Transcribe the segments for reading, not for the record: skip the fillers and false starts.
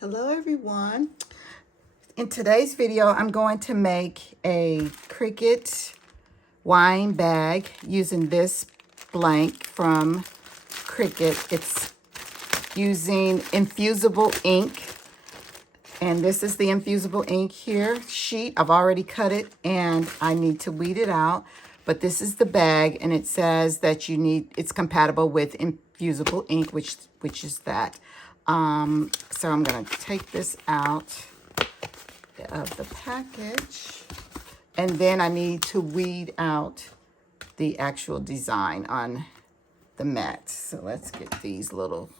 Hello everyone. In today's video, I'm going to make a Cricut wine bag using this blank from Cricut. It's using infusible ink. And this is the infusible ink here sheet. I've already cut it and I need to weed it out. But this is the bag and it says that it's compatible with infusible ink, which is that. So I'm going to take this out of the package. And then I need to weed out the actual design on the mat. So let's get these little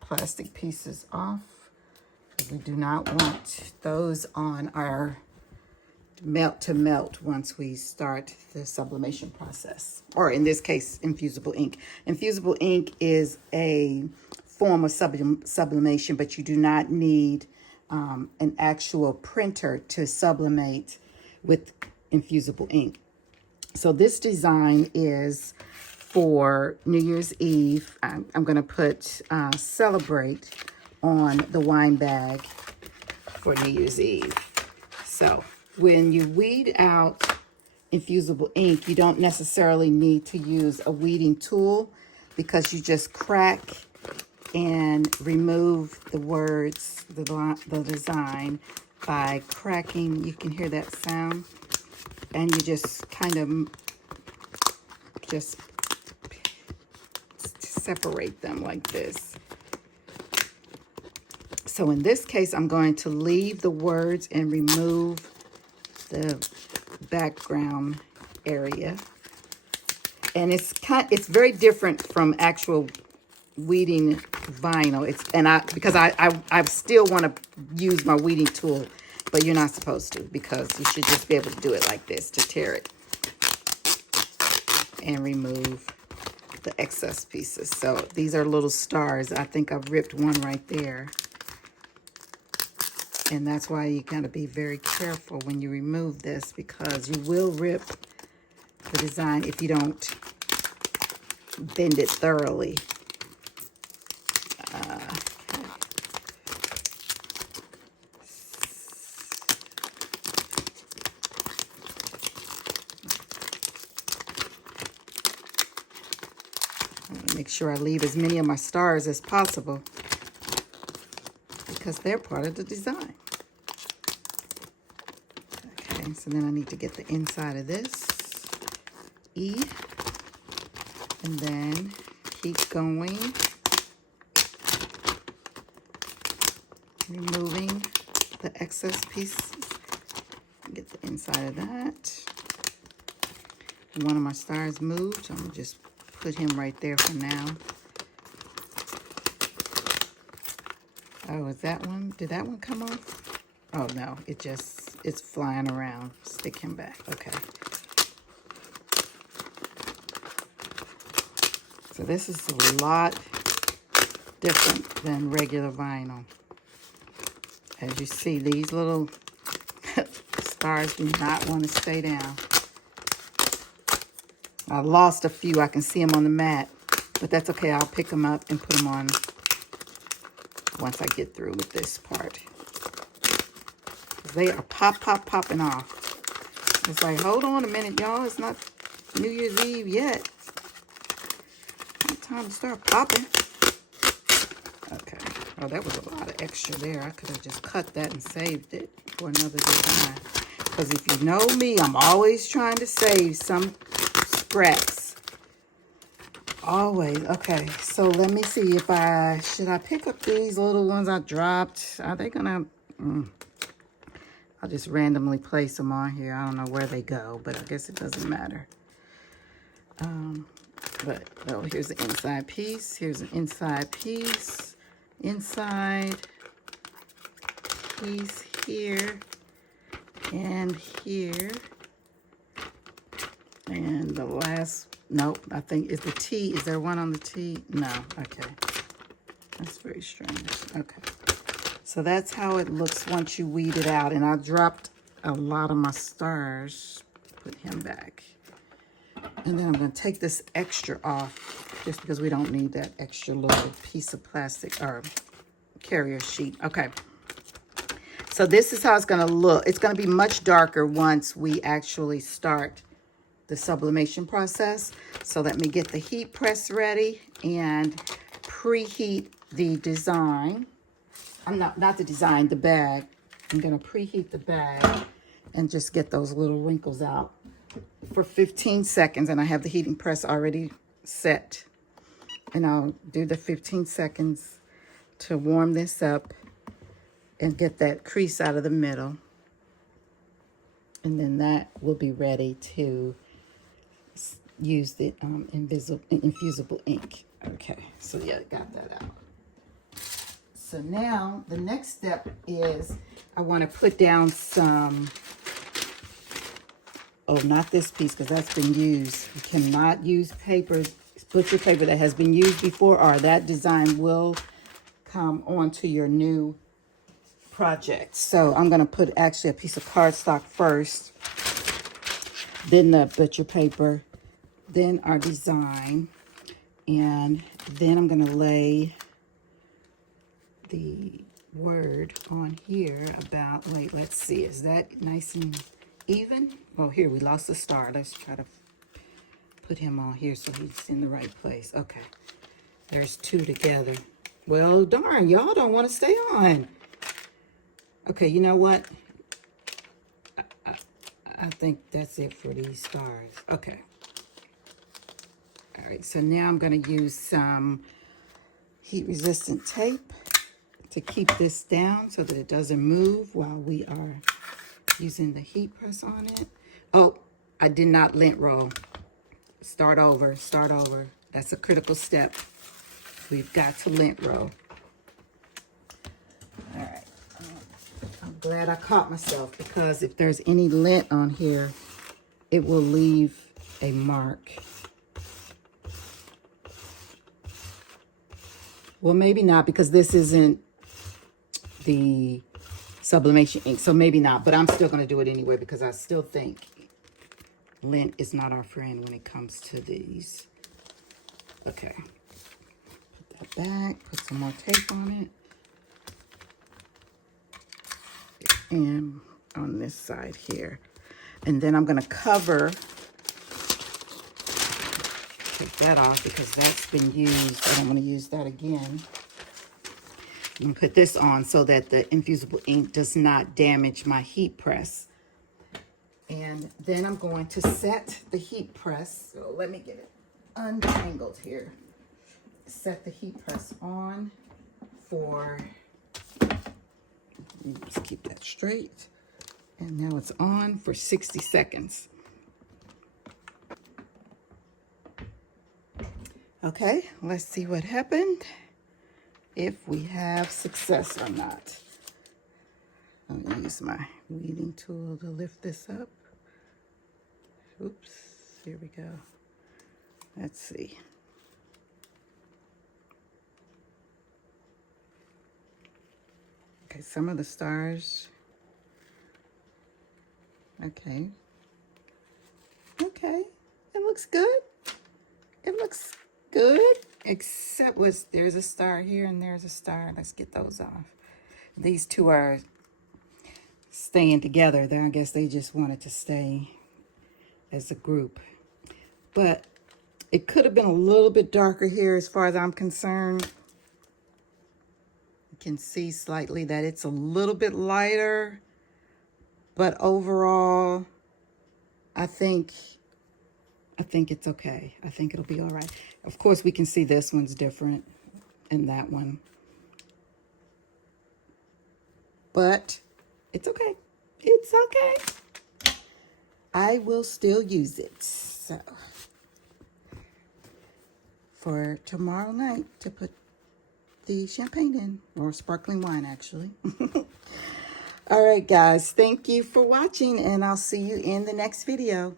plastic pieces off. We do not want those on our melt once we start the sublimation process, or in this case, infusible ink. Infusible ink is a form of sublimation, but you do not need an actual printer to sublimate with infusible ink. So this design is for New Year's Eve. I'm going to put celebrate on the wine bag for New Year's Eve. So when you weed out infusible ink, you don't necessarily need to use a weeding tool because you just crack and remove the words, the design by cracking. You can hear that sound. And you just kind of just separate them like this. So in this case, I'm going to leave the words and remove the background area. And it's very different from actual weeding vinyl. Because I still want to use my weeding tool, but you're not supposed to, because you should just be able to do it like this to tear it and remove the excess pieces. So these are little stars. I think I've ripped one right there. And that's why you got to be very careful when you remove this, because you will rip the design if you don't bend it thoroughly. Make sure I leave as many of my stars as possible, because they're part of the design. Okay, so then I need to get the inside of this E, and then keep going, removing the excess pieces. Get the inside of that. One of my stars moved, so I'm gonna just put him right there for now. Oh, is that one? Did that one come off? Oh no, it's flying around. Stick him back. Okay. So this is a lot different than regular vinyl. As you see, these little stars do not want to stay down. I lost a few. I can see them on the mat, but that's okay. I'll pick them up and put them on once I get through with this part. They are popping off. It's like, hold on a minute, y'all. It's not New Year's Eve yet. It's time to start popping. Okay. Oh, that was a lot of extra there. I could have just cut that and saved it for another design. Because if you know me, I'm always trying to save some scraps. Always. Okay, so let me see if should I pick up these little ones I dropped? Are they gonna, I'll just randomly place them on here. I don't know where they go, but I guess it doesn't matter. But, oh, here's the inside piece. Here's an inside piece. Inside piece here and here. And the last, nope, I think is the T. Is there one on the T? No, okay. That's very strange. Okay. So that's how it looks once you weed it out. And I dropped a lot of my stars. Put him back. And then I'm going to take this extra off, just because we don't need that extra little piece of plastic or carrier sheet. Okay. So this is how it's going to look. It's going to be much darker once we actually start the sublimation process. So let me get the heat press ready and preheat the design. Not the design, the bag. I'm going to preheat the bag and just get those little wrinkles out for 15 seconds. And I have the heating press already set. And I'll do the 15 seconds to warm this up and get that crease out of the middle. And then that will be ready to use the infusible ink. Okay, so yeah, got that out. So now the next step is I want to put down some, oh, not this piece because that's been used. You cannot use paper, butcher paper that has been used before, or that design will come onto your new project. So I'm going to put actually a piece of cardstock first, then the butcher paper, then our design, and then I'm going to lay the word on here about, wait, let's see, is that nice and even? Oh, here, we lost the star. Let's try to put him on here so he's in the right place. Okay, there's two together. Well, darn, y'all don't want to stay on. Okay, you know what? I think that's it for these stars. Okay. All right, so now I'm going to use some heat-resistant tape to keep this down so that it doesn't move while we are using the heat press on it. Oh, I did not lint roll. Start over, start over. That's a critical step. We've got to lint roll. All right. I'm glad I caught myself because if there's any lint on here, it will leave a mark. Well, maybe not because this isn't the sublimation ink, so maybe not, but I'm still going to do it anyway because I still think lint is not our friend when it comes to these. Okay. Put that back, put some more tape on it. And on this side here. And then I'm going to cover, take that off because that's been used. I don't want to use that again. I'm going to put this on so that the infusible ink does not damage my heat press. And then I'm going to set the heat press. So let me get it untangled here. Set the heat press on for, let's keep that straight. And now it's on for 60 seconds. Okay, let's see what happened. If we have success or not. I'm going to use my weeding tool to lift this up. Oops, here we go. Let's see. Okay, some of the stars. Okay. Okay, it looks good. It looks good. Except there's a star here and there's a star. Let's get those off. These two are staying together. I guess they just wanted to stay as a group. But it could have been a little bit darker here as far as I'm concerned. You can see slightly that it's a little bit lighter. But overall, I think it's okay. I think it'll be all right. Of course, we can see this one's different and that one. But it's okay. It's okay. I will still use it. So, for tomorrow night to put the champagne in, or sparkling wine, actually. All right, guys. Thank you for watching, and I'll see you in the next video.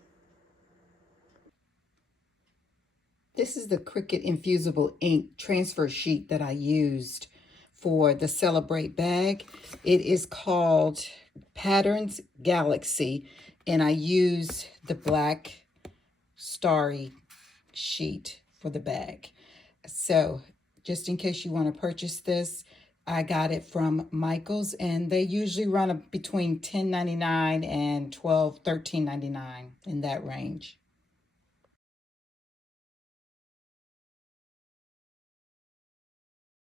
This is the Cricut Infusible Ink transfer sheet that I used for the Celebrate bag. It is called Patterns Galaxy, and I used the black starry sheet for the bag. So just in case you want to purchase this, I got it from Michael's, and they usually run between $10.99 and $13.99, in that range.